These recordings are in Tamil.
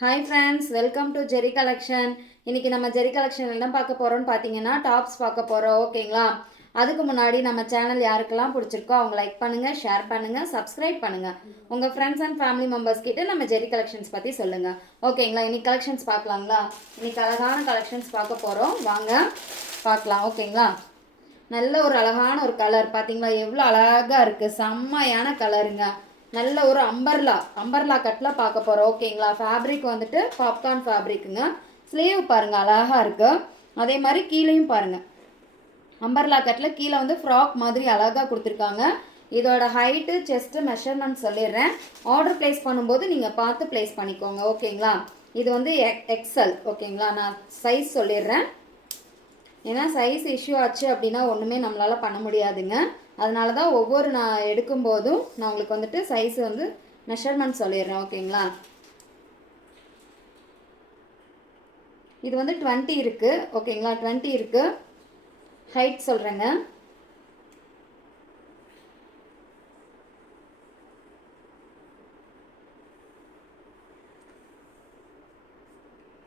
Hi friends welcome to Jerry collection இன்னைக்கு நம்ம ஜெரி கலெக்ஷன் என்ன பார்க்க போகிறோம்னு பார்த்தீங்கன்னா டாப்ஸ் பார்க்க போகிறோம் ஓகேங்களா அதுக்கு முன்னாடி நம்ம சேனல் யாருக்கெல்லாம் பிடிச்சிருக்கோ அவங்க லைக் பண்ணுங்கள் ஷேர் பண்ணுங்கள் சப்ஸ்கிரைப் பண்ணுங்கள் உங்கள் ஃப்ரெண்ட்ஸ் அண்ட் ஃபேமிலி மெம்பர்ஸ் கிட்ட நம்ம ஜெரி கலெக்ஷன்ஸ் பற்றி சொல்லுங்கள் ஓகேங்களா இன்னைக்கு கலெக்ஷன்ஸ் பார்க்கலாங்களா? இன்னைக்கு அழகான கலெக்ஷன்ஸ் பார்க்க போகிறோம் வாங்க பார்க்கலாம் ஓகேங்களா நல்ல ஒரு அழகான ஒரு கலர் பார்த்தீங்களா? எவ்வளோ அழகாக இருக்குது செம்மையான கலருங்க நல்ல ஒரு அம்பர்லா அம்பர்லா கட்டில் பார்க்க போகிறோம் ஓகேங்களா ஃபேப்ரிக் வந்துட்டு பாப்கார்ன் ஃபேப்ரிக்குங்க ஸ்லீவ் பாருங்கள் அழகாக இருக்குது அதே மாதிரி கீழேயும் பாருங்கள் அம்பர்லா கட்டில் கீழே வந்து ஃப்ராக் மாதிரி அழகாக கொடுத்துருக்காங்க. இதோட ஹைட்டு செஸ்ட்டு மெஷர்மெண்ட் சொல்லிடுறேன். ஆர்டர் ப்ளேஸ் பண்ணும்போது நீங்கள் பார்த்து ப்ளேஸ் பண்ணிக்கோங்க. ஓகேங்களா இது வந்து எக்ஸல் ஓகேங்களா நான் சைஸ் சொல்லிடுறேன். ஏன்னா சைஸ் இஷ்யூ ஆச்சு அப்படின்னா ஒன்றுமே நம்மளால் பண்ண முடியாதுங்க. அதனால தான் ஒவ்வொரு நான் எடுக்கும்போதும் நான் உங்களுக்கு வந்துட்டு சைஸ் வந்து மெஷர்மெண்ட் சொல்லிடுறேன் ஓகேங்களா இது வந்து டுவெண்ட்டி இருக்குது ஓகேங்களா டுவெண்ட்டி இருக்குது ஹைட் சொல்கிறேங்க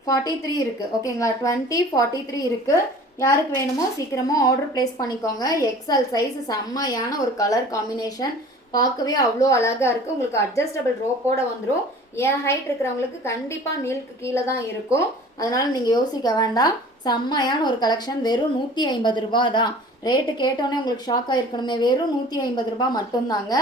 ஃபார்ட்டி த்ரீ இருக்குது ஓகேங்களா டுவெண்ட்டி ஃபார்ட்டி த்ரீ இருக்குது யாருக்கு வேணுமோ சீக்கிரமாக ஆர்டர் ப்ளேஸ் பண்ணிக்கோங்க. எக்ஸல் சைஸ் செம்மையான ஒரு கலர் காம்பினேஷன் பார்க்கவே அவ்வளோ அழகாக இருக்குது உங்களுக்கு அட்ஜஸ்டபிள் ரோப்போட வந்துடும் என் ஹைட் இருக்கிறவங்களுக்கு கண்டிப்பாக நீலுக்கு கீழே தான் இருக்கும். அதனால் நீங்கள் யோசிக்க வேண்டாம். செம்மையான ஒரு கலெக்ஷன் வெறும் நூற்றி ஐம்பது ரூபா தான். ரேட்டு கேட்டோன்னே உங்களுக்கு ஷாக் ஆகிருக்கணுமே வெறும் நூற்றி ஐம்பது ரூபா மட்டும்தாங்க.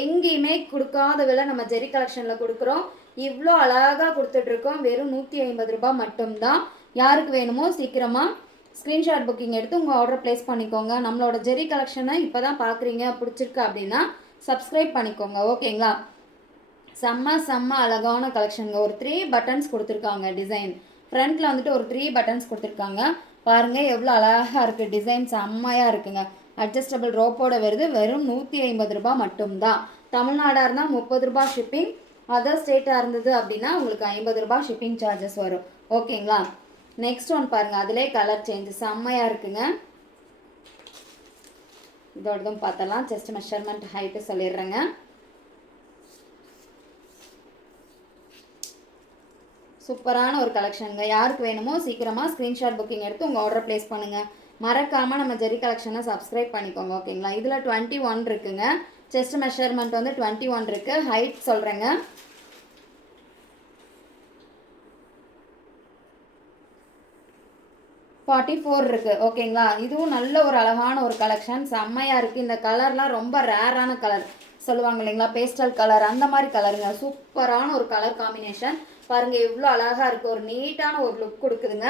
எங்கேயுமே கொடுக்காத விலை நம்ம ஜெரி கலெக்ஷனில் கொடுக்குறோம். இவ்வளோ அழகாக கொடுத்துட்ருக்கோம் வெறும் நூற்றி ஐம்பது ரூபாய் மட்டும்தான். யாருக்கு வேணுமோ சீக்கிரமாக ஸ்க்ரீன்ஷாட் புக்கிங் எடுத்து உங்கள் ஆர்டர் ப்ளேஸ் பண்ணிக்கோங்க. நம்மளோட ஜெரி கலெக்ஷனை இப்போ தான் பார்க்குறீங்க பிடிச்சிருக்கு அப்படின்னா சப்ஸ்கிரைப் பண்ணிக்கோங்க ஓகேங்களா செம்ம செம்ம அழகான கலெக்ஷனுங்க ஒரு த்ரீ பட்டன்ஸ் கொடுத்துருக்காங்க டிசைன் ஃப்ரண்ட்டில் வந்துட்டு ஒரு த்ரீ பட்டன்ஸ் கொடுத்துருக்காங்க. பாருங்கள் எவ்வளோ அழகாக இருக்குது டிசைன் செம்மையாக இருக்குங்க. அட்ஜஸ்டபிள் ரோப்போட வருது. வெறும் நூற்றி ஐம்பது ரூபாய் மட்டும்தான். தமிழ்நாடாக இருந்தால் முப்பது ரூபா ஷிப்பிங் அதர் ஸ்டேட்டாக இருந்தது அப்படின்னா உங்களுக்கு ஐம்பது ரூபாய் ஷிப்பிங் சார்ஜஸ் வரும். ஓகேங்களா நெக்ஸ்ட் ஒன் பாருங்கள் அதிலே கலர் சேஞ்ச் செம்மையாக இருக்குங்க. இதோடதும் பார்த்தலாம். செஸ்ட் மெஷர்மெண்ட் ஹைட்டு சொல்லிடுறேங்க. சூப்பரான ஒரு கலெக்ஷனுங்க யாருக்கு வேணுமோ சீக்கிரமாக ஸ்க்ரீன்ஷாட் புக்கிங் எடுத்து உங்கள் ஆர்டர் ப்ளேஸ் பண்ணுங்கள் மறக்காமல் நம்ம ஜெரி கலெக்ஷனை சப்ஸ்கிரைப் பண்ணிக்கோங்க ஓகேங்களா இதில் டுவெண்ட்டி ஒன் இருக்குங்க. செஸ்ட் மெஷர்மெண்ட் வந்து டுவெண்ட்டி ஒன் இருக்குது ஹைட் சொல்கிறேங்க ஃபார்ட்டி ஃபோர் இருக்குது ஓகேங்களா இதுவும் நல்ல ஒரு அழகான ஒரு கலெக்ஷன் செம்மையாக இருக்குது இந்த கலர்லாம் ரொம்ப ரேரான கலர் சொல்லுவாங்க இல்லைங்களா? பேஸ்டல் கலர் அந்த மாதிரி கலருங்க சூப்பரான ஒரு கலர் காம்பினேஷன் பாருங்கள் எவ்வளோ அழகாக இருக்குது ஒரு நீட்டான ஒரு லுக் கொடுக்குதுங்க.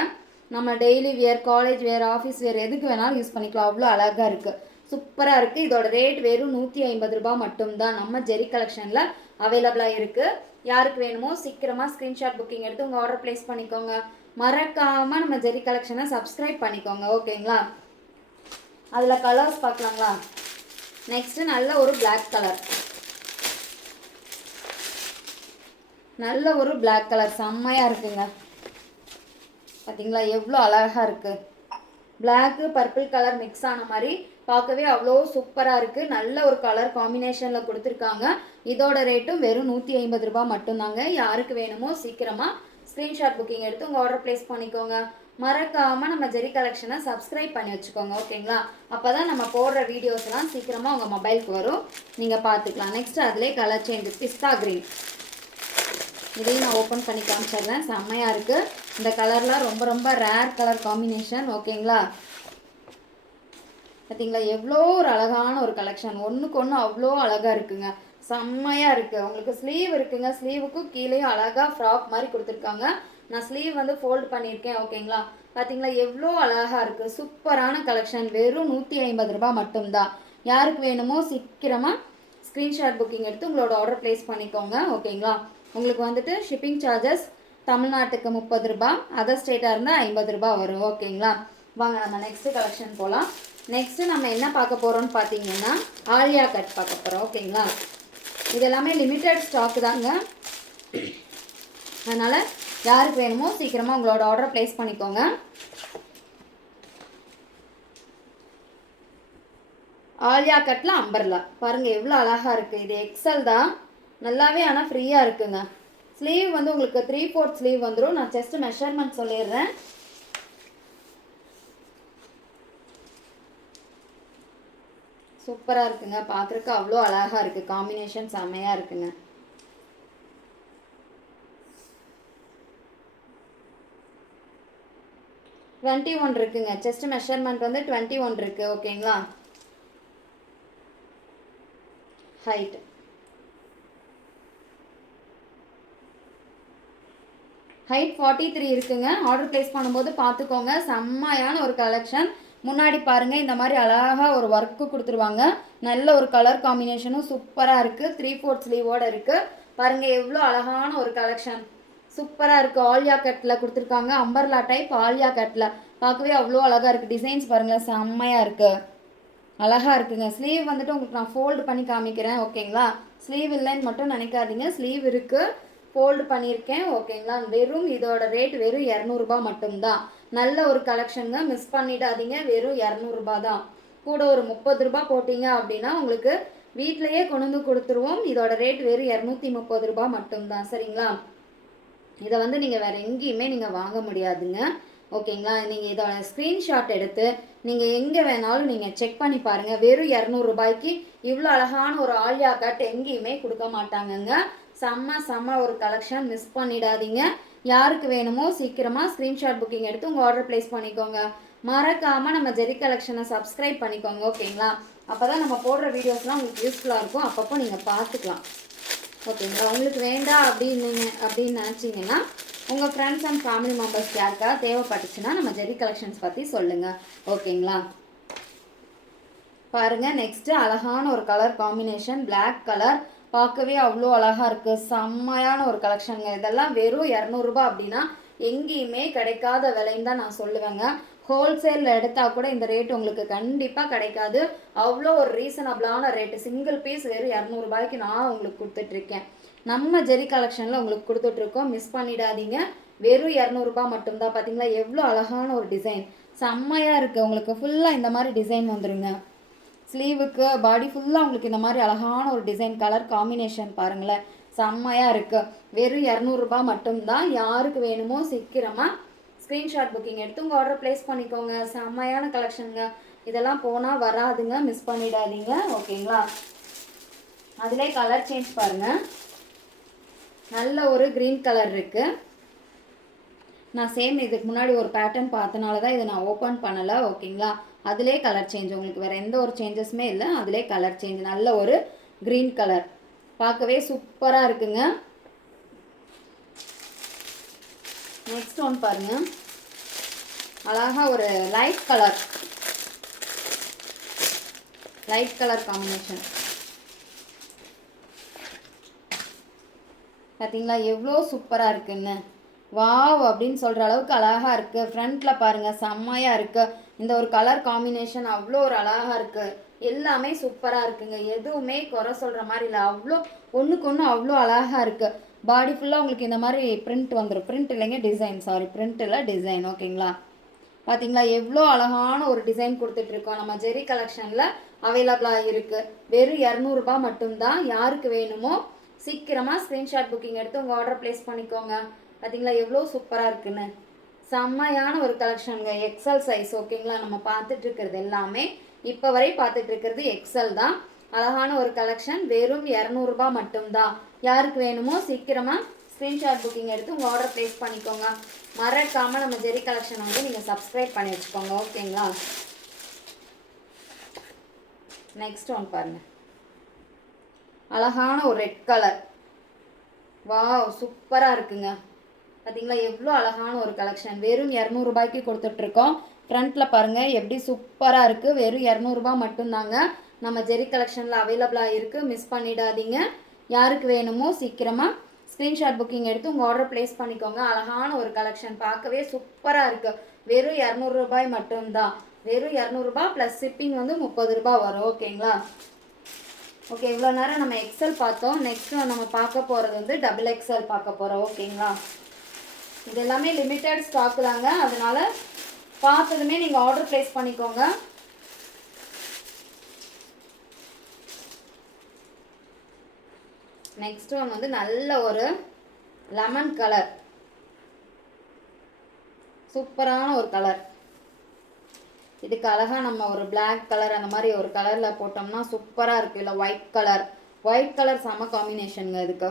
நம்ம daily wear college wear office wear எதுக்கு வேணாலும் யூஸ் பண்ணிக்கலாம். அவ்வளோ அழகாக இருக்குது சூப்பராக இருக்குது இதோட ரேட் வெறும் நூற்றி ஐம்பது ரூபாய் மட்டும்தான். நம்ம ஜெரி கலெக்ஷனில் அவைலபிளாக இருக்குது யாருக்கு வேணுமோ சீக்கிரமாக ஸ்க்ரீன்ஷாட் புக்கிங் எடுத்து உங்கள் ஆர்டர் ப்ளேஸ் பண்ணிக்கோங்க. மறக்காமல் நம்ம ஜெரி கலெக்ஷனை சப்ஸ்கிரைப் பண்ணிக்கோங்க ஓகேங்களா அதில் கலர்ஸ் பார்க்கலாங்களா? நெக்ஸ்ட்டு நல்ல ஒரு பிளாக் கலர் நல்ல ஒரு பிளாக் கலர் செம்மையாக இருக்குங்க. பார்த்தீங்களா எவ்வளோ அழகாக இருக்குது பிளாக்கு பர்பிள் கலர் மிக்ஸ் ஆன மாதிரி பார்க்கவே அவ்வளோ சூப்பராக இருக்குது நல்ல ஒரு கலர் காம்பினேஷனில் கொடுத்துருக்காங்க. இதோட ரேட்டும் வெறும் நூற்றி ஐம்பது ரூபாய் மட்டும்தாங்க. யாருக்கு வேணுமோ சீக்கிரமாக ஸ்க்ரீன்ஷாட் புக்கிங் எடுத்து உங்கள் ஆர்டர் ப்ளேஸ் பண்ணிக்கோங்க. மறக்காமல் நம்ம ஜெரி கலெக்ஷனை சப்ஸ்கிரைப் பண்ணி வச்சுக்கோங்க ஓகேங்களா அப்போ தான் நம்ம போடுற வீடியோஸ்லாம் சீக்கிரமாக உங்கள் மொபைலுக்கு வரும். நீங்கள் பார்த்துக்கலாம் நெக்ஸ்ட் அதிலே கலர் சேஞ்சு பிஸ்தா க்ரீன் இதையும் நான் ஓப்பன் பண்ணி காமிச்சிடுறேன். செம்மையாக இருக்குது இந்த கலர்லாம் ரொம்ப ரொம்ப ரேர் கலர் காம்பினேஷன் ஓகேங்களா பார்த்தீங்களா எவ்வளோ ஒரு அழகான ஒரு கலெக்ஷன் ஒன்றுக்கு ஒன்று அவ்வளோ அழகாக இருக்குங்க. செம்மையாக இருக்குது உங்களுக்கு ஸ்லீவ் இருக்குங்க. ஸ்லீவுக்கும் கீழேயும் அழகாக ஃப்ராக் மாதிரி கொடுத்துருக்காங்க. நான் ஸ்லீவ் வந்து ஃபோல்ட் பண்ணியிருக்கேன். ஓகேங்களா? பார்த்தீங்களா எவ்வளோ அழகாக இருக்குது சூப்பரான கலெக்ஷன் வெறும் நூற்றி ஐம்பது ரூபா மட்டும்தான். யாருக்கு வேணுமோ சீக்கிரமாக ஸ்க்ரீன்ஷாட் புக்கிங் எடுத்து உங்களோட ஆர்டர் ப்ளேஸ் பண்ணிக்கோங்க. ஓகேங்களா? உங்களுக்கு வந்துட்டு ஷிப்பிங் சார்ஜஸ் தமிழ்நாட்டுக்கு முப்பது ரூபாய். அதர் ஸ்டேட்டாக இருந்தால் ஐம்பது ரூபா வரும். ஓகேங்களா? வாங்க நம்ம நெக்ஸ்ட்டு கலெக்ஷன் போகலாம் நெக்ஸ்ட்டு நம்ம என்ன பார்க்க போகிறோம்னு பார்த்தீங்கன்னா ஆலியா கட் பார்க்க போகிறோம் ஓகேங்களா? இது எல்லாமே லிமிட்டட் ஸ்டாக்கு தாங்க. அதனால் யாருக்கு வேணுமோ சீக்கிரமாக உங்களோட ஆர்டர் ப்ளேஸ் பண்ணிக்கோங்க. ஆலியா கட்டில் அம்பர்லா. பாருங்கள் எவ்வளோ அழகாக இருக்குது இது எக்ஸல் தான். நல்லாவே ஆனால் ஃப்ரீயாக இருக்குங்க. ஸ்லீவ் வந்து உங்களுக்கு த்ரீ ஃபோர்த் ஸ்லீவ் வந்துடும் நான் செஸ்ட் மெஷர்மெண்ட் சொல்லிடுறேன். சூப்பராக இருக்குங்க. பார்க்குறக்கு அவ்வளோ அழகாக இருக்குது காம்பினேஷன் செம்மையாக இருக்குங்க. டுவெண்ட்டி ஒன் இருக்குங்க. செஸ்ட் மெஷர்மெண்ட் வந்து டுவெண்ட்டி ஒன் இருக்குது ஓகேங்களா ஹைட் ஹைட் ஃபார்ட்டி த்ரீ இருக்குங்க. ஆர்டர் ப்ளேஸ் பண்ணும்போது பார்த்துக்கோங்க செம்மையான ஒரு கலெக்ஷன் முன்னாடி பாருங்கள் இந்த மாதிரி அழகாக ஒரு ஒர்க்கு கொடுத்துருவாங்க. நல்ல ஒரு கலர் காம்பினேஷனும் சூப்பராக இருக்குது த்ரீ ஃபோர்த் ஸ்லீவோடு இருக்குது பாருங்கள் எவ்வளோ அழகான ஒரு கலெக்ஷன் சூப்பராக இருக்குது ஆலியா கட்டில் கொடுத்துருக்காங்க. அம்பர்லா டைப் ஆலியா கட்டில் பார்க்கவே அவ்வளோ அழகாக இருக்குது டிசைன்ஸ் பாருங்களேன் செம்மையாக இருக்குது அழகாக இருக்குங்க. ஸ்லீவ் வந்துட்டு உங்களுக்கு நான் ஃபோல்டு பண்ணி காமிக்கிறேன் ஓகேங்களா? ஸ்லீவ் இல்லைன்னு மட்டும் நினைக்காதீங்க. ஸ்லீவ் இருக்குது ஃபோல்டு பண்ணியிருக்கேன் ஓகேங்களா? வெறும் இதோட ரேட் வெறும் இரநூறுபா மட்டும்தான். நல்ல ஒரு கலெக்ஷனுங்க மிஸ் பண்ணிடாதீங்க. வெறும் இரநூறுபா தான். கூட ஒரு முப்பது ரூபா போட்டிங்க அப்படின்னா உங்களுக்கு வீட்டிலையே கொண்டு வந்து கொடுத்துருவோம். இதோட ரேட் வெறும் இரநூத்தி முப்பது ரூபா மட்டும்தான். சரிங்களா? இதை வந்து நீங்கள் வேறு எங்கேயுமே நீங்கள் வாங்க முடியாதுங்க. ஓகேங்களா? நீங்கள் இதோட ஸ்க்ரீன்ஷாட் எடுத்து நீங்கள் எங்கே வேணாலும் நீங்கள் செக் பண்ணி பாருங்கள் வெறும் இரநூறுபாய்க்கு இவ்வளோ அழகான ஒரு ஆலியா கட் எங்கேயுமே கொடுக்க மாட்டாங்கங்க. செம்ம செம்ம ஒரு கலெக்ஷன் மிஸ் பண்ணிடாதீங்க. யாருக்கு வேணுமோ சீக்கிரமாக ஸ்க்ரீன்ஷாட் புக்கிங் எடுத்து உங்கள் ஆர்டர் ப்ளேஸ் பண்ணிக்கோங்க. மறக்காமல் நம்ம ஜெரி கலெக்ஷனை சப்ஸ்கிரைப் பண்ணிக்கோங்க ஓகேங்களா அப்போ தான் நம்ம போடுற வீடியோஸ்லாம் உங்களுக்கு யூஸ்ஃபுல்லாக இருக்கும். அப்பப்போ நீங்கள் பார்த்துக்கலாம். ஓகேங்களா உங்களுக்கு வேண்டாம் அப்படின்னு அப்படின்னு நினச்சிங்கன்னா உங்கள் ஃப்ரெண்ட்ஸ் அண்ட் ஃபேமிலி மெம்பர்ஸ் யாருக்கா தேவைப்பட்டுச்சுன்னா நம்ம ஜெரி கலெக்ஷன்ஸ் பற்றி சொல்லுங்கள் ஓகேங்களா பாருங்கள் நெக்ஸ்ட்டு அழகான ஒரு கலர் காம்பினேஷன் பிளாக் கலர் பார்க்கவே அவ்வளோ அழகாக இருக்குது செம்மையான ஒரு கலெக்ஷனுங்க இதெல்லாம் வெறும் இரநூறுபா அப்படின்னா எங்கேயுமே கிடைக்காத விலைன்னு தான் நான் சொல்லுவேங்க. ஹோல்சேலில் எடுத்தால் கூட இந்த ரேட் உங்களுக்கு கண்டிப்பாக கிடைக்காது. அவ்வளோ ஒரு ரீசனபிளான ரேட்டு சிங்கிள் பீஸ் வெறும் இரநூறுபாய்க்கு நான் உங்களுக்கு கொடுத்துட்ருக்கேன். நம்ம ஜெரி கலெக்ஷனில் உங்களுக்கு கொடுத்துட்ருக்கோம். மிஸ் பண்ணிடாதீங்க. வெறும் இரநூறுபா மட்டும்தான். பார்த்தீங்களா எவ்வளோ அழகான ஒரு டிசைன் செம்மையாக இருக்குது உங்களுக்கு ஃபுல்லாக இந்த மாதிரி டிசைன் வந்துடுங்க ஸ்லீவுக்கு பாடி ஃபுல்லாக உங்களுக்கு இந்த மாதிரி அழகான ஒரு டிசைன் கலர் காம்பினேஷன் பாருங்களேன். செம்மையாக இருக்குது வெறும் இரநூறுபா மட்டும்தான். யாருக்கு வேணுமோ சீக்கிரமாக ஸ்க்ரீன்ஷாட் புக்கிங் எடுத்து உங்கள் ஆர்டர் ப்ளேஸ் பண்ணிக்கோங்க. செம்மையான கலெக்ஷனுங்க இதெல்லாம் போனால் வராதுங்க. மிஸ் பண்ணிடாதீங்க. ஓகேங்களா? அதிலே கலர் சேஞ்ச் பாருங்கள் நல்ல ஒரு க்ரீன் கலர் இருக்குது நான் சேம் இதுக்கு முன்னாடி ஒரு பேட்டர்ன் பார்த்தனால தான் இதை நான் ஓப்பன் பண்ணலை. ஓகேங்களா? அதிலே கலர் சேஞ்ச் உங்களுக்கு வேறு எந்த ஒரு சேஞ்சஸுமே இல்லை. அதிலே கலர் சேஞ்ச் நல்ல ஒரு க்ரீன் கலர் பார்க்கவே சூப்பராக இருக்குங்க. நெக்ஸ்ட் ஒன் பாருங்க. அழகாக ஒரு light colour light colour combination பார்த்தீங்களா எவ்வளோ சூப்பராக இருக்குன்னு. வாவ் அப்படின்னு சொல்கிற அளவுக்கு அழகாக இருக்குது ஃப்ரண்ட்டில் பாருங்கள் செம்மையாக இருக்குது இந்த ஒரு கலர் காம்பினேஷன் அவ்வளோ ஒரு அழகாக இருக்குது எல்லாமே சூப்பராக இருக்குங்க. எதுவுமே குறை சொல்கிற மாதிரி இல்லை. அவ்வளோ ஒன்றுக்கு ஒன்று அவ்வளோ அழகாக இருக்குது பாடி ஃபுல்லாக உங்களுக்கு இந்த மாதிரி பிரிண்ட் வந்துடும் பிரிண்ட் இல்லைங்க டிசைன் சாரி பிரிண்ட் இல்லை டிசைன் ஓகேங்களா பார்த்தீங்களா எவ்வளோ அழகான ஒரு டிசைன் கொடுத்துட்ருக்கோம் நம்ம ஜெரி கலெக்ஷனில் அவைலபிளாக இருக்குது வெறும் இரநூறுபா மட்டும்தான் யாருக்கு வேணுமோ சீக்கிரமாக ஸ்க்ரீன்ஷாட் புக்கிங் எடுத்து உங்கள் ஆர்டர் ப்ளேஸ் பண்ணிக்கோங்க. பார்த்தீங்களா எவ்வளோ சூப்பராக இருக்குன்னு. செம்மையான ஒரு கலெக்ஷனுங்க எக்ஸல் சைஸ் ஓகேங்களா நம்ம பார்த்துட்டு இருக்கிறது எல்லாமே இப்போ வரை பார்த்துட்டு இருக்கிறது எக்ஸல் தான். அழகான ஒரு கலெக்ஷன் வெறும் இரநூறுபா மட்டும்தான். யாருக்கு வேணுமோ சீக்கிரமாக ஸ்க்ரீன்ஷாட் புக்கிங் எடுத்து உங்கள் ஆர்டர் ப்ளேஸ் பண்ணிக்கோங்க. மறக்காமல் நம்ம ஜெரி கலெக்ஷனை வந்து நீங்கள் சப்ஸ்கிரைப் பண்ணி வச்சுக்கோங்க ஓகேங்களா நெக்ஸ்ட் ஒன் பாருங்கள் அழகான ஒரு ரெட் கலர் வாவ் சூப்பராக இருக்குங்க. பார்த்தீங்களா எவ்வளோ அழகான ஒரு கலெக்ஷன் வெறும் இரநூறுபாய்க்கு கொடுத்துட்ருக்கோம். ஃப்ரண்ட்டில் பாருங்கள் எப்படி சூப்பராக இருக்குது வெறும் இரநூறுபா மட்டும்தாங்க நம்ம ஜெரி கலெக்ஷனில் அவைலபிளாக இருக்குது மிஸ் பண்ணிடாதீங்க. யாருக்கு வேணுமோ சீக்கிரமாக ஸ்க்ரீன்ஷாட் புக்கிங் எடுத்து உங்கள் ஆர்டர் ப்ளேஸ் பண்ணிக்கோங்க. அழகான ஒரு கலெக்ஷன் பார்க்கவே சூப்பராக இருக்குது வெறும் இரநூறுபாய் மட்டும்தான். வெறும் இரநூறுபா ப்ளஸ் ஷிப்பிங் வந்து முப்பது ரூபாய் வரும். ஓகேங்களா? ஓகே இவ்வளோ நேரம் நம்ம எக்ஸல் பார்த்தோம். நெக்ஸ்ட் நம்ம பார்க்க போகிறது வந்து டபுள் எக்ஸல் பார்க்க போகிறோம் ஓகேங்களா? இது எல்லாமே லிமிட்டட் ஸ்டாக் தாங்க. அதனால் பார்த்ததுமே நீங்கள் ஆர்டர் ப்ளேஸ் பண்ணிக்கோங்க. நெக்ஸ்ட் ஒன் வந்து நல்ல ஒரு லெமன் கலர் சூப்பரான ஒரு கலர் இதுக்கு அழகா நம்ம ஒரு பிளாக் கலர் அந்த மாதிரி ஒரு கலரில் போட்டோம்னா சூப்பராக இருக்குது இல்லை ஒயிட் கலர் ஒயிட் கலர் செம காம்பினேஷனுங்க இதுக்கு.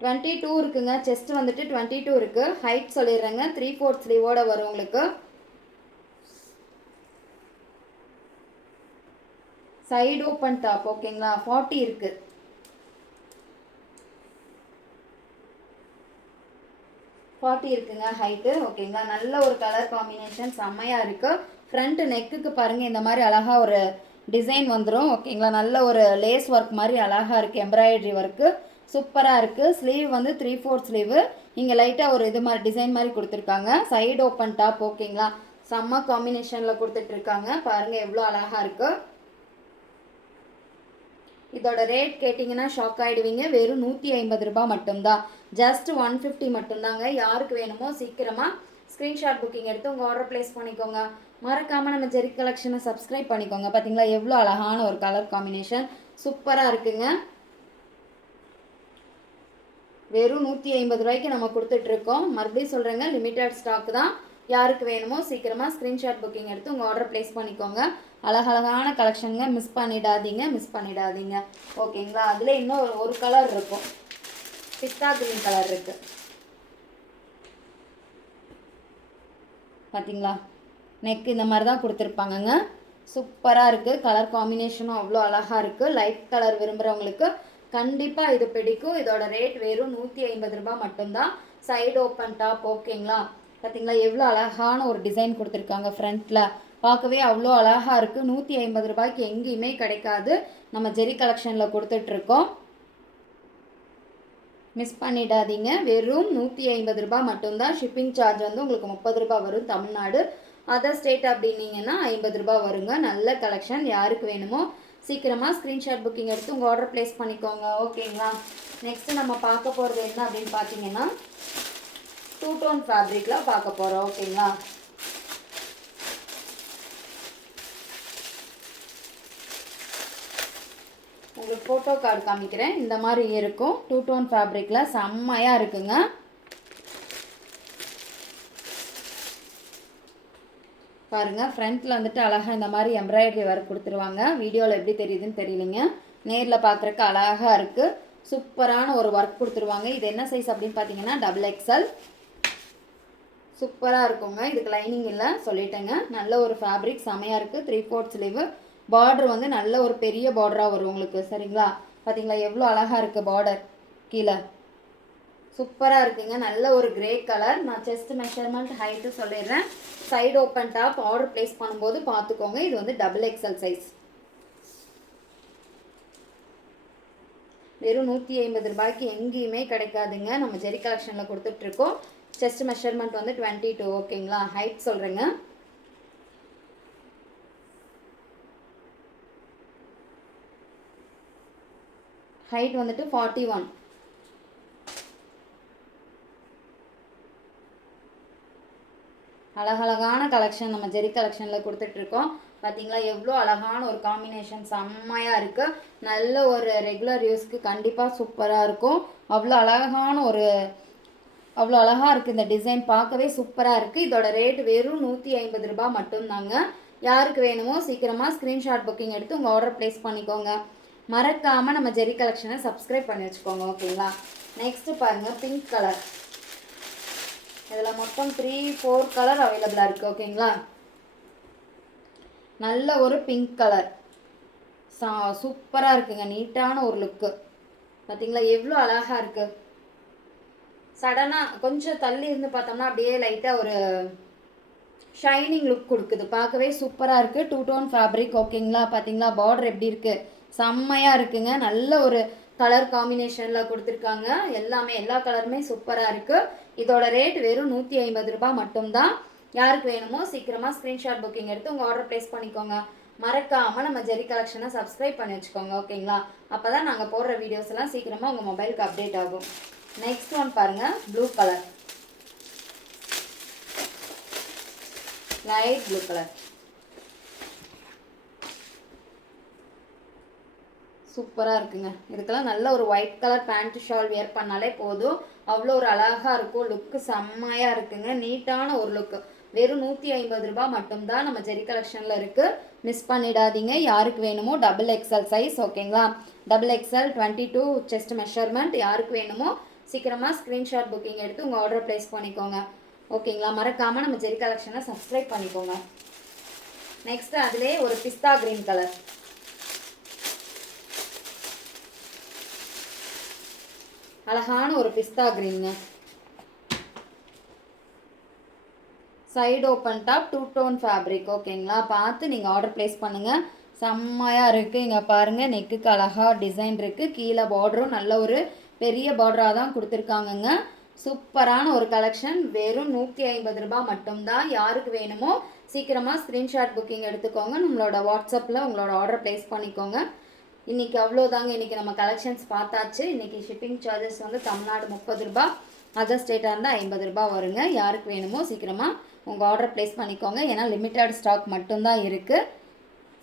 டுவெண்ட்டி டூ இருக்குங்க. செஸ்ட் வந்துட்டு டுவெண்ட்டி டூ இருக்கு. ஹைட் சொல்லிடுறேங்க. த்ரீ ஃபோர்த் ஸ்லீவோட வரும் உங்களுக்கு. சைடு ஓப்பன் டாப் ஓகேங்களா ஃபார்ட்டி இருக்கு. ஃபார்ட்டி இருக்குங்க ஹைட்டு ஓகேங்களா நல்ல ஒரு கலர் காம்பினேஷன் செம்மையாக இருக்குது ஃப்ரண்ட் நெக்குக்கு பாருங்கள் இந்த மாதிரி அழகாக ஒரு டிசைன் வந்துடும் ஓகேங்களா நல்ல ஒரு லேஸ் ஒர்க் மாதிரி அழகாக இருக்குது எம்ப்ராய்டரி ஒர்க்கு சூப்பராக இருக்குது ஸ்லீவ் வந்து த்ரீ ஃபோர்த் ஸ்லீவு. இங்கே லைட்டாக ஒரு இது மாதிரி டிசைன் மாதிரி கொடுத்துருக்காங்க. சைடு ஓப்பன் டாப் ஓகேங்களா செம்ம காம்பினேஷனில் கொடுத்துட்ருக்காங்க. பாருங்கள் எவ்வளோ அழகாக இருக்குது இதோட ரேட் கேட்டிங்கன்னா ஷாக் ஆகிடுவீங்க வெறும் நூற்றி ஐம்பது ரூபாய் மட்டும்தான். ஜஸ்ட் ஒன் ஃபிஃப்டி மட்டும்தாங்க. யாருக்கு வேணுமோ சீக்கிரமாக ஸ்க்ரீன்ஷாட் புக்கிங் எடுத்து உங்கள் ஆர்டர் ப்ளேஸ் பண்ணிக்கோங்க. மறக்காமல் நம்ம ஜெரி கலெக்ஷனை சப்ஸ்கிரைப் பண்ணிக்கோங்க. பார்த்தீங்களா எவ்வளோ அழகான ஒரு கலர் காம்பினேஷன் சூப்பராக இருக்குங்க. வெறும் நூற்றி ஐம்பது ரூபாய்க்கு நம்ம கொடுத்துட்ருக்கோம் மறுபடியும் சொல்கிறேங்க லிமிட்டட் ஸ்டாக் தான். யாருக்கு வேணுமோ சீக்கிரமாக ஸ்க்ரீன்ஷாட் புக்கிங் எடுத்து உங்கள் ஆர்டர் ப்ளேஸ் பண்ணிக்கோங்க. அழகழகான கலெக்ஷனுங்க மிஸ் பண்ணிடாதீங்க மிஸ் பண்ணிடாதீங்க. ஓகேங்களா அதில் இன்னும் ஒரு- கலர் இருக்கும். பிஸ்தா கிரீன் கலர் இருக்குது பார்த்தீங்களா நெக் இந்த மாதிரி தான் கொடுத்துருப்பாங்கங்க. சூப்பராக இருக்குது கலர் காம்பினேஷனும் அவ்வளோ அழகாக இருக்குது லைட் கலர் விரும்புகிறவங்களுக்கு கண்டிப்பாக இது பிடிக்கும். இதோட ரேட் வெறும் நூற்றி ஐம்பது ரூபாய் மட்டும்தான். சைடு ஓப்பன் டாப் ஓகேங்களா பார்த்தீங்களா எவ்வளோ அழகான ஒரு டிசைன் கொடுத்துருக்காங்க ஃப்ரண்ட்டில் பார்க்கவே அவ்வளோ அழகாக இருக்குது நூற்றி ஐம்பது ரூபாய்க்கு எங்கேயுமே கிடைக்காது. நம்ம ஜெரி கலெக்ஷனில் கொடுத்துட்ருக்கோம். மிஸ் பண்ணிடாதீங்க. வெறும் நூற்றி ஐம்பது ரூபாய் மட்டும்தான். ஷிப்பிங் சார்ஜ் வந்து உங்களுக்கு முப்பது ரூபாய் வரும் தமிழ்நாடு. அதர் ஸ்டேட் அப்படின்னீங்கன்னா ஐம்பது ரூபாய் வருங்க. நல்ல கலெக்ஷன் யாருக்கு வேணுமோ சீக்கிரமாக ஸ்க்ரீன்ஷாட் புக்கிங் எடுத்து உங்கள் ஆர்டர் ப்ளேஸ் பண்ணிக்கோங்க. ஓகேங்களா நெக்ஸ்ட்டு நம்ம பார்க்க போகிறது என்ன அப்படின்னு பார்த்தீங்கன்னா டூ டோன் ஃபேப்ரிக்கில் பார்க்க போகிறோம் ஓகேங்களா உங்களுக்கு ஃபோட்டோ கார்டு காமிக்கிறேன். இந்த மாதிரி இருக்கும். டூ டோன் ஃபேப்ரிக்கில் செம்மையாக இருக்குங்க. பாருங்கள் ஃப்ரண்ட்டில் வந்துட்டு அழகாக இந்த மாதிரி எம்ப்ராய்டரி ஒர்க் கொடுத்துருவாங்க. வீடியோவில் எப்படி தெரியுதுன்னு தெரியலிங்க. நேரில் பார்க்குறக்கு அழகாக இருக்குது சூப்பரான ஒரு ஒர்க் கொடுத்துருவாங்க. இது என்ன சைஸ் அப்படின்னு பார்த்தீங்கன்னா டபுள் எக்ஸல் சூப்பராக இருக்குங்க. இதுக்கு லைனிங் இல்லை. சொல்லிட்டேங்க. நல்ல ஒரு ஃபேப்ரிக் செமையாக இருக்குது த்ரீ ஃபோர்த் ஸ்லீவு பார்டர் வந்து நல்ல ஒரு பெரிய பார்டராக வரும் உங்களுக்கு. சரிங்களா? பார்த்தீங்களா எவ்வளோ அழகாக இருக்குது பார்டர் கீழே. சூப்பராக இருக்குங்க. நல்ல ஒரு கிரே கலர் நான் செஸ்ட் மெஷர்மெண்ட் ஹைட்டு சொல்லிடுறேன். Side open top order place பண்ணும்போது பார்த்துக்கோங்க. இது வந்து டபுள் எக்ஸல் சைஸ் வெறும் நூற்றி ஐம்பது ரூபாய்க்கு எங்கேயுமே கிடைக்காதுங்க. நம்ம ஜெரி கலெக்ஷனில் கொடுத்துட்ருக்கோம். செஸ்ட் மெஷர்மெண்ட் வந்து டுவெண்ட்டி டூ ஓகேங்களா ஹைட் சொல்கிறேங்க ஹைட் வந்துட்டு ஃபார்ட்டி ஒன் அழகழகான கலெக்ஷன் நம்ம ஜெரி கலெக்ஷனில் கொடுத்துட்ருக்கோம். பார்த்தீங்களா எவ்வளோ அழகான ஒரு காம்பினேஷன் செம்மையாக இருக்குது நல்ல ஒரு ரெகுலர் யூஸ்க்கு கண்டிப்பாக சூப்பராக இருக்கும். அவ்வளோ அழகான ஒரு அவ்வளோ அழகாக இருக்குது இந்த டிசைன் பார்க்கவே சூப்பராக இருக்குது இதோட ரேட் வெறும் நூற்றி ஐம்பது ரூபாய் மட்டும்தாங்க. யாருக்கு வேணுமோ சீக்கிரமாக ஸ்க்ரீன்ஷாட் புக்கிங் எடுத்து உங்கள் ஆர்டர் ப்ளேஸ் பண்ணிக்கோங்க. மறக்காமல் நம்ம ஜெரி கலெக்ஷனை சப்ஸ்கிரைப் பண்ணி வச்சுக்கோங்க ஓகேங்களா நெக்ஸ்ட்டு பாருங்கள் பிங்க் கலர் இதில் மொத்தம் த்ரீ ஃபோர் கலர் அவைலபிளாக இருக்குது ஓகேங்களா நல்ல ஒரு பிங்க் கலர் சா சூப்பராக இருக்குங்க நீட்டான ஒரு லுக்கு பார்த்தீங்களா எவ்வளோ அழகாக இருக்குது சடனாக கொஞ்சம் தள்ளி இருந்து பார்த்தோம்னா அப்படியே லைட்டாக ஒரு ஷைனிங் லுக் கொடுக்குது. பார்க்கவே சூப்பராக இருக்குது டூ டோன் ஃபேப்ரிக் ஓகேங்களா பார்த்தீங்களா பார்டர் எப்படி இருக்குது செம்மையாக இருக்குங்க. நல்ல ஒரு கலர் காம்பினேஷனில் கொடுத்துருக்காங்க. எல்லாமே எல்லா கலருமே சூப்பராக இருக்குது இதோட ரேட் வெறும் நூற்றி ஐம்பது ரூபாய் மட்டும்தான். யாருக்கு வேணுமோ சீக்கிரமாக ஸ்க்ரீன்ஷாட் புக்கிங் எடுத்து உங்கள் ஆர்டர் ப்ளேஸ் பண்ணிக்கோங்க. மறக்காமல் நம்ம ஜெரி கலெக்ஷனை சப்ஸ்கிரைப் பண்ணி வச்சுக்கோங்க ஓகேங்களா? அப்போ தான் நாங்கள் போடுற வீடியோஸ் எல்லாம் சீக்கிரமாக உங்கள் மொபைலுக்கு அப்டேட் ஆகும். நெக்ஸ்ட் ஒன் பாருங்கள் blue colour light blue colour சூப்பராக இருக்குங்க. இதுக்கெல்லாம் நல்ல ஒரு white colour pant shawl wear பண்ணாலே போதும். அவ்வளோ ஒரு அழகாக இருக்கும். லுக்கு செம்மையாக இருக்குங்க. நீட்டான ஒரு லுக்கு வெறும் நூற்றி ஐம்பது ரூபாய் மட்டும்தான் நம்ம ஜெரி கலெக்ஷனில் இருக்குது மிஸ் பண்ணிடாதீங்க. யாருக்கு வேணுமோ டபுள் எக்ஸ்எல் சைஸ் ஓகேங்களா double XL twenty two chest measurement யாருக்கு வேணுமோ சீக்கிரமாக ஸ்க்ரீன்ஷாட் புக்கிங் எடுத்து உங்கள் ஆர்டர் ப்ளேஸ் பண்ணிக்கோங்க. ஓகேங்களா மறக்காமல் நம்ம ஜெரி கலெக்ஷனை சப்ஸ்கிரைப் பண்ணிக்கோங்க. நெக்ஸ்ட் அதிலே ஒரு பிஸ்தா கிரீன் கலர் அழகான ஒரு பிஸ்தா கிரீனுங்க side open top two tone fabric ஓகேங்களா? பார்த்து நீங்கள் ஆர்டர் ப்ளேஸ் பண்ணுங்கள் செம்மையாக இருக்குது இங்கே பாருங்கள் நெக்குக்கு அழகாக டிசைன் இருக்குது கீழே பார்டரும் நல்ல ஒரு பெரிய பார்டராக தான் கொடுத்துருக்காங்கங்க. சூப்பரான ஒரு கலெக்ஷன் வெறும் நூற்றி ஐம்பது ரூபாய் மட்டும்தான். யாருக்கு வேணுமோ சீக்கிரமாக ஸ்க்ரீன்ஷாட் புக்கிங் எடுத்துக்கோங்க. நம்மளோட வாட்ஸ்அப்பில் உங்களோட ஆர்டர் ப்ளேஸ் பண்ணிக்கோங்க. இன்றைக்கி அவ்வளோதாங்க இன்றைக்கி நம்ம கலெக்ஷன்ஸ் பார்த்தாச்சு. இன்றைக்கி ஷிப்பிங் சார்ஜஸ் வந்து தமிழ்நாடு முப்பது ரூபாய் அதர் ஸ்டேட்டாக இருந்தால் ஐம்பது ரூபாய் வருங்க. யாருக்கு வேணுமோ சீக்கிரமாக உங்கள் ஆர்டர் ப்ளேஸ் பண்ணிக்கோங்க. ஏன்னா லிமிட்டட் ஸ்டாக் மட்டும்தான் இருக்குது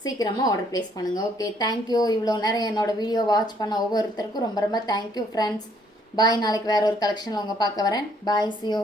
சீக்கிரமாக ஆர்டர் ப்ளேஸ் பண்ணுங்கள் ஓகே தேங்க்யூ இவ்வளோ நேரம் என்னோடய வீடியோ வாட்ச் பண்ண ஒவ்வொருத்தருக்கும் ரொம்ப ரொம்ப தேங்க்யூ ஃப்ரெண்ட்ஸ் பாய் நாளைக்கு வேறு ஒரு கலெக்ஷனில் உங்கள் பார்க்க வரேன். பாய் சியோ